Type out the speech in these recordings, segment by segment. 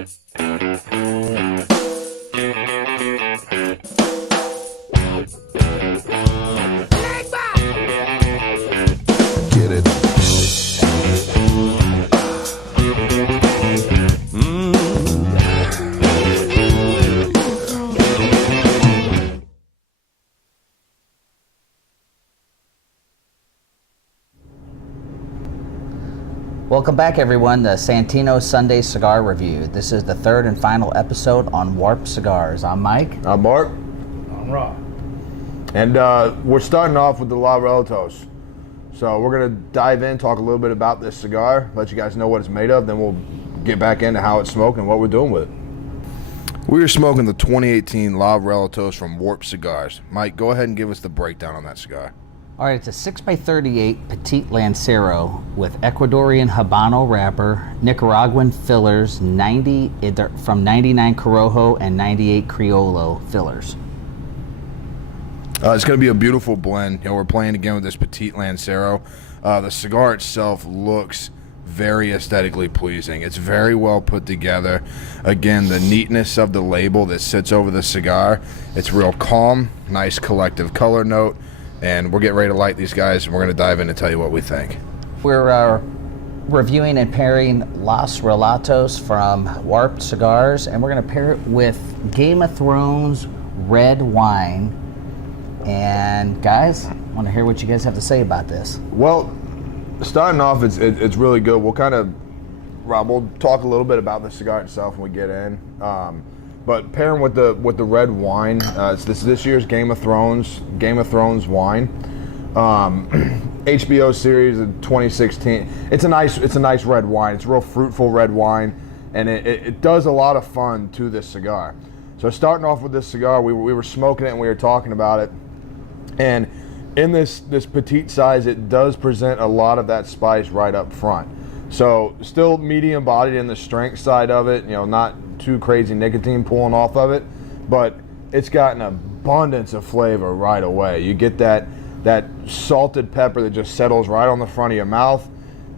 Get it. Welcome back, everyone, to Santino Sunday Cigar Review. This is the third and final episode on Warp Cigars. I'm Mike. I'm Mark. I'm Rob. And we're starting off with the La Relatos. So we're going to dive in, talk a little bit about this cigar, let you guys know what it's made of, then we'll get back into how it's smoked and what we're doing with it. We are smoking the 2018 La Relatos from Warp Cigars. Mike, go ahead and give us the breakdown on that cigar. All right, it's a 6x38 Petite Lancero with Ecuadorian Habano wrapper, Nicaraguan fillers, from 99 Corojo and 98 Criollo fillers. It's going to be a beautiful blend. We're playing again with this Petite Lancero. The cigar itself looks very aesthetically pleasing. It's very well put together. Again, the neatness of the label that sits over the cigar, it's real calm, nice collective color note. And we're getting ready to light these guys, and we're going to dive in and tell you what we think. We're reviewing and pairing Los Relatos from Warped Cigars, and we're going to pair it with Game of Thrones red wine. And guys, I want to hear what you guys have to say about this. Well, starting off, it's really good. Rob, we'll talk a little bit about the cigar itself when we get in. But pairing with the red wine, it's this year's Game of Thrones wine, HBO series of 2016. It's a nice red wine. It's a real fruitful red wine, and it does a lot of fun to this cigar. So starting off with this cigar, we were smoking it and we were talking about it, and in this petite size, it does present a lot of that spice right up front. So still medium bodied in the strength side of it, not too crazy nicotine pulling off of it, but it's got an abundance of flavor right away. You get that salted pepper that just settles right on the front of your mouth,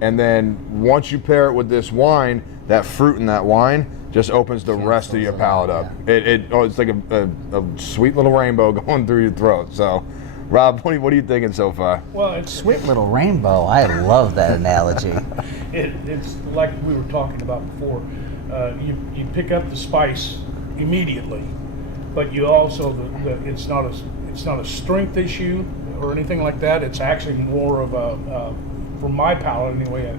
and then once you pair it with this wine, that fruit in that wine just opens the rest of your palate up. It's like a sweet little rainbow going through your throat. So, Rob, what are you thinking so far? Well, it's Sweet little rainbow. I love that analogy. it's like we were talking about before. You pick up the spice immediately, but you also it's not a strength issue or anything like that. It's actually more of a for my palate anyway,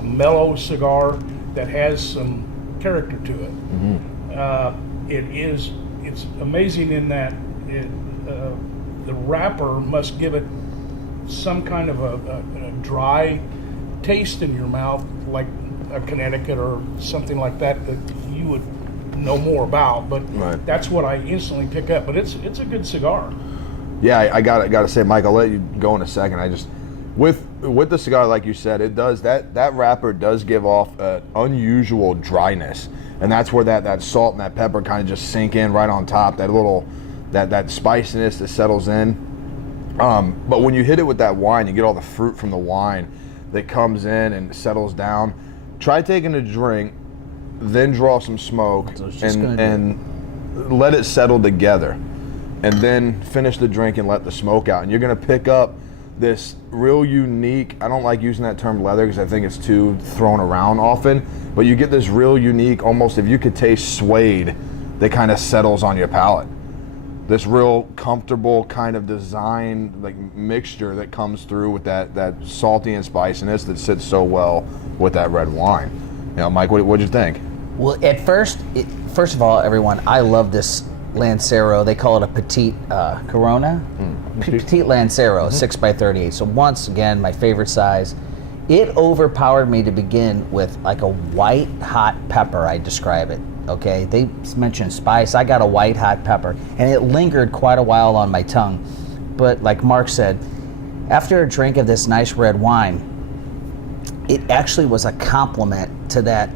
a mellow cigar that has some character to it. Mm-hmm. It's amazing in that the wrapper must give it some kind of a dry taste in your mouth, like a Connecticut or something like that you would know more about. But right. That's what I instantly pick up. But it's a good cigar. Yeah, I got to say, Mike, I'll let you go in a second. I just with the cigar, like you said, it does that wrapper does give off an unusual dryness, and that's where that salt and that pepper kind of just sink in right on top. That little that spiciness that settles in. But when you hit it with that wine, you get all the fruit from the wine that comes in and settles down. Try taking a drink, then draw some smoke, and let it settle together. And then finish the drink and let the smoke out. And you're going to pick up this real unique, I don't like using that term leather because I think it's too thrown around often, but you get this real unique, almost if you could taste suede, that kind of settles on your palate. This real comfortable kind of design, like mixture that comes through with that salty and spiciness that sits so well with that red wine. Mike, what'd you think? Well, at first of all, everyone, I love this Lancero. They call it a Petite Corona. Petite Lancero, 6x38. So once again, my favorite size. It overpowered me to begin with, like a white hot pepper, I describe it. Okay, they mentioned spice. I got a white hot pepper, and it lingered quite a while on my tongue. But like Mark said, after a drink of this nice red wine, it actually was a compliment to that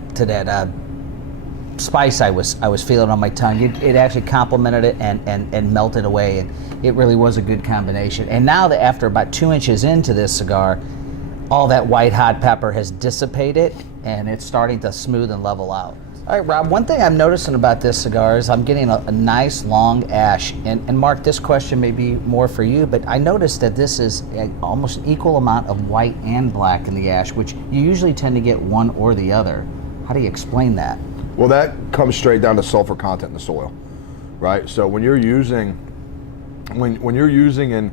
spice I was feeling on my tongue. It actually complemented it and melted away, and it really was a good combination. And now that after about 2 inches into this cigar, all that white hot pepper has dissipated, and it's starting to smooth and level out. All right, Rob, one thing I'm noticing about this cigar is I'm getting a nice long ash. And Mark, this question may be more for you, but I noticed that this is almost an equal amount of white and black in the ash, which you usually tend to get one or the other. How do you explain that? Well, that comes straight down to sulfur content in the soil, right? So when you're using an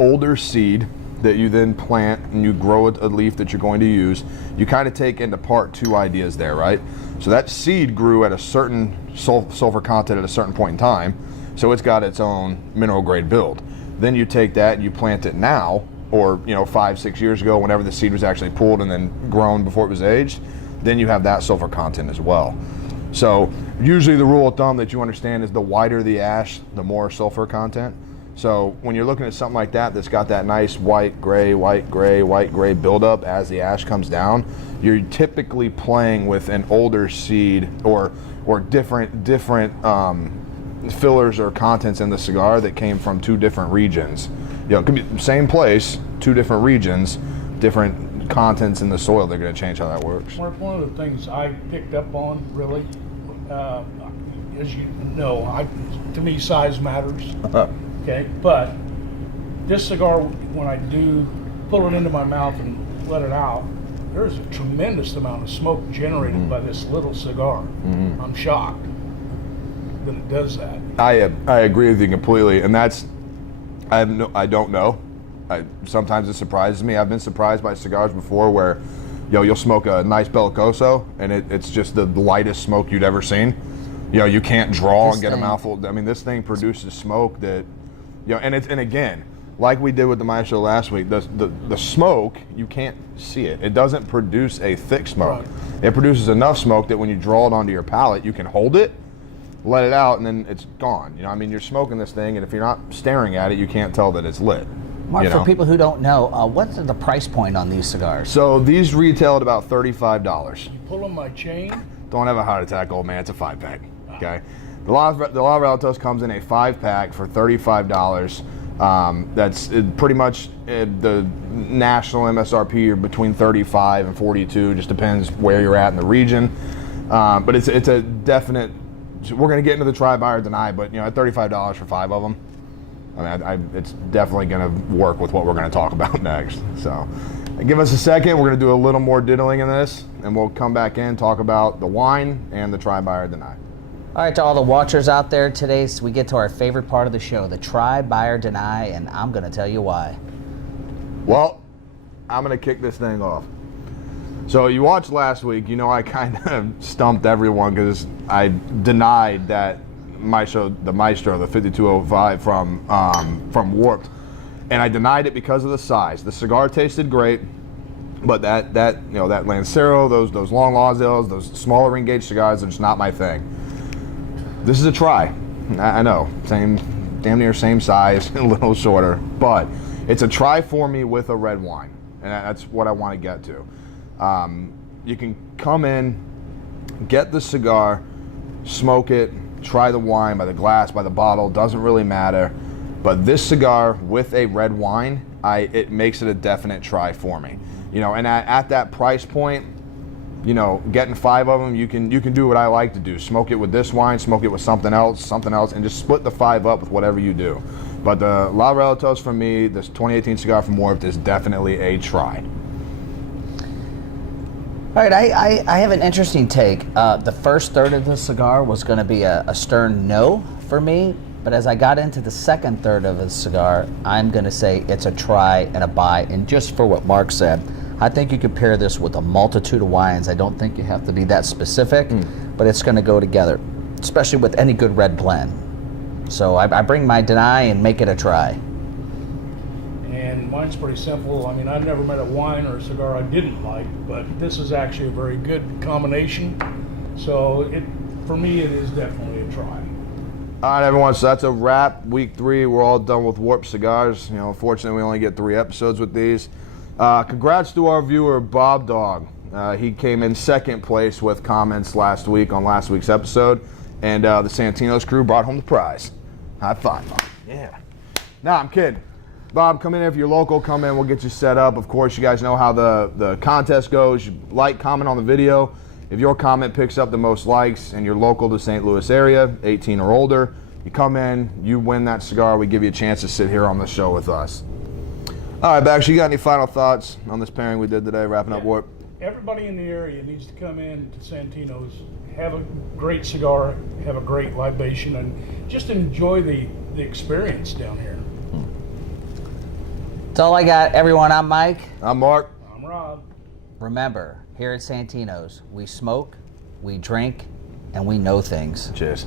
older seed that you then plant and you grow a leaf that you're going to use, you kind of take into part two ideas there, right? So that seed grew at a certain sulfur content at a certain point in time, so it's got its own mineral grade build. Then you take that and you plant it now, or 5-6 years ago, whenever the seed was actually pulled and then grown before it was aged, then you have that sulfur content as well. So usually the rule of thumb that you understand is the whiter the ash, the more sulfur content. So when you're looking at something like that that's got that nice white, gray buildup as the ash comes down, you're typically playing with an older seed or different fillers or contents in the cigar that came from two different regions. It could be the same place, two different regions, different contents in the soil. They're going to change how that works. Mark, one of the things I picked up on, really, as you know, to me, size matters. Okay, but this cigar, when I do pull it into my mouth and let it out, there's a tremendous amount of smoke generated by this little cigar. I'm shocked that it does that. I agree with you completely, and I don't know. Sometimes it surprises me. I've been surprised by cigars before where, you'll smoke a nice Bellicoso and it's just the lightest smoke you'd ever seen. You can't draw and get a mouthful. I mean, this thing produces smoke that, and again, like we did with the Maestro last week, the smoke, you can't see it. It doesn't produce a thick smoke. Right. It produces enough smoke that when you draw it onto your palate, you can hold it, let it out, and then it's gone. You're smoking this thing, and if you're not staring at it, you can't tell that it's lit. Mark, for people who don't know, what's the price point on these cigars? So these retail at about $35. You pull on my chain? Don't have a heart attack, old man. It's a 5-pack. Okay. The La Relatos comes in a 5-pack for $35. That's pretty much the national MSRP, or between 35 and 42. Just depends where you're at in the region. But it's a definite. We're going to get into the try, buy, or deny, but at $35 for 5 of them, it's definitely going to work with what we're going to talk about next. So give us a second. We're going to do a little more diddling in this, and we'll come back in, talk about the wine and the try, buy, or deny. All right, to all the watchers out there today, so we get to our favorite part of the show, the try, buy, or deny, and I'm going to tell you why. Well, I'm going to kick this thing off. So you watched last week, I kind of stumped everyone because I denied that the Maestro, the 5205 from Warped, and I denied it because of the size. The cigar tasted great, but that Lancero, those long Lonsdales, those smaller ring gauge cigars are just not my thing. This is a try. I know, damn near same size, a little shorter, but it's a try for me with a red wine, and that's what I want to get to. You can come in, get the cigar, smoke it, try the wine by the glass, by the bottle, doesn't really matter. But this cigar with a red wine, it makes it a definite try for me. And at that price point, getting 5 of them, you can do what I like to do. Smoke it with this wine, smoke it with something else, and just split the 5 up with whatever you do. But the La Relatos for me, this 2018 cigar from Warped, is definitely a try. All right, I have an interesting take. The first third of the cigar was going to be a stern no for me, but as I got into the second third of the cigar, I'm going to say it's a try and a buy. And just for what Mark said, I think you could pair this with a multitude of wines. I don't think you have to be that specific, but it's going to go together, especially with any good red blend. So I bring my deny and make it a try. And mine's pretty simple. I mean, I've never met a wine or a cigar I didn't like, but this is actually a very good combination. So for me, it is definitely a try. All right, everyone, so that's a wrap. Week 3, we're all done with Warped Cigars. Unfortunately, we only get 3 episodes with these. Congrats to our viewer, Bob Dog. He came in second place with comments last week on last week's episode, and the Santino's crew brought home the prize. High five, Bob. Yeah. Nah, I'm kidding. Bob, come in if you're local. Come in, we'll get you set up. Of course, you guys know how the contest goes. You like, comment on the video, If your comment picks up the most likes and you're local to St. Louis area, 18 or older, you come in, you win that cigar, we give you a chance to sit here on the show with us. All right, Bax, you got any final thoughts on this pairing we did today, wrapping up Warp? Everybody in the area needs to come in to Santino's, have a great cigar, have a great libation, and just enjoy the experience down here. That's all I got, everyone. I'm Mike. I'm Mark. I'm Rob. Remember, here at Santino's, we smoke, we drink, and we know things. Cheers.